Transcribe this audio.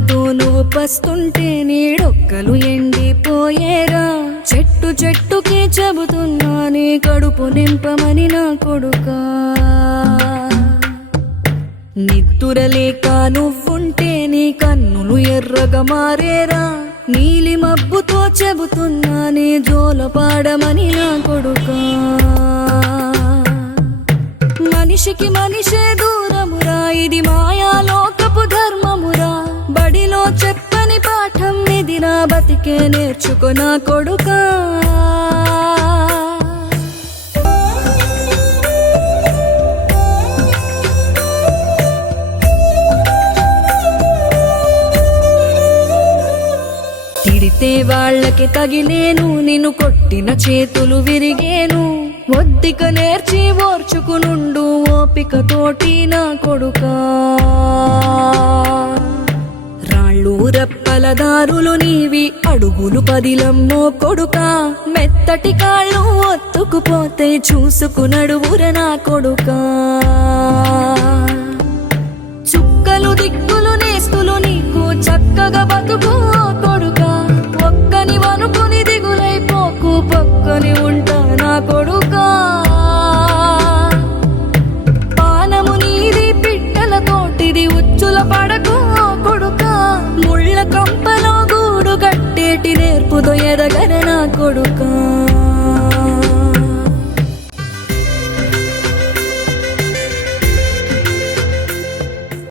ఆకలితో నువ్వు పస్తుంటే నీడొక్కలు ఎండిపోయేరా. చెట్టు చెట్టుకి చెబుతున్నా నీ కడుపు నింపమని నా కొడుకా. నిద్దురలేక నువ్వుంటే నీ కన్నులు ఎర్రగా మారేరా. నీలి మబ్బుతో చెబుతున్నా నీ జోల పాడమని నా కొడుకా. మనిషికి మనిషే దూరమురా, ఇది మాయాలోకపు ధర్మమురా. బడిలో చెప్పని పాఠం ఇదిరా, బతికే నేర్చుకో నా కొడుకా. తిడితే వాళ్ళకి తగిలేను, నిన్ను కొట్టిన చేతులు విరిగేను. ఒద్దిక నేర్చి ఓర్చుకునుండు ఓపికతోటి నా కొడుకా. రాళ్ళు రప్పల దారులు నీవి, అడుగులు పదిలమ్మో కొడుకా. మెత్తటి కాళ్ళు ఒత్తుకుపోతే చూసుకునడువుర నా కొడుకా. చుక్కలు దిక్కులు నేస్తులు నీకు చక్కగా బతుకు కొడుకా. ఒక్కని వనుకుని దిగులైపోకు, పక్కని ఉంటా నా కొడుకా. పానము నీది పిట్టల తోటిది, ఉచ్చుల పడకు కొడుకా. ముళ్ళ కంపలో గూడు కట్టేటి నేర్పుతో ఎదగర నా కొడుకా.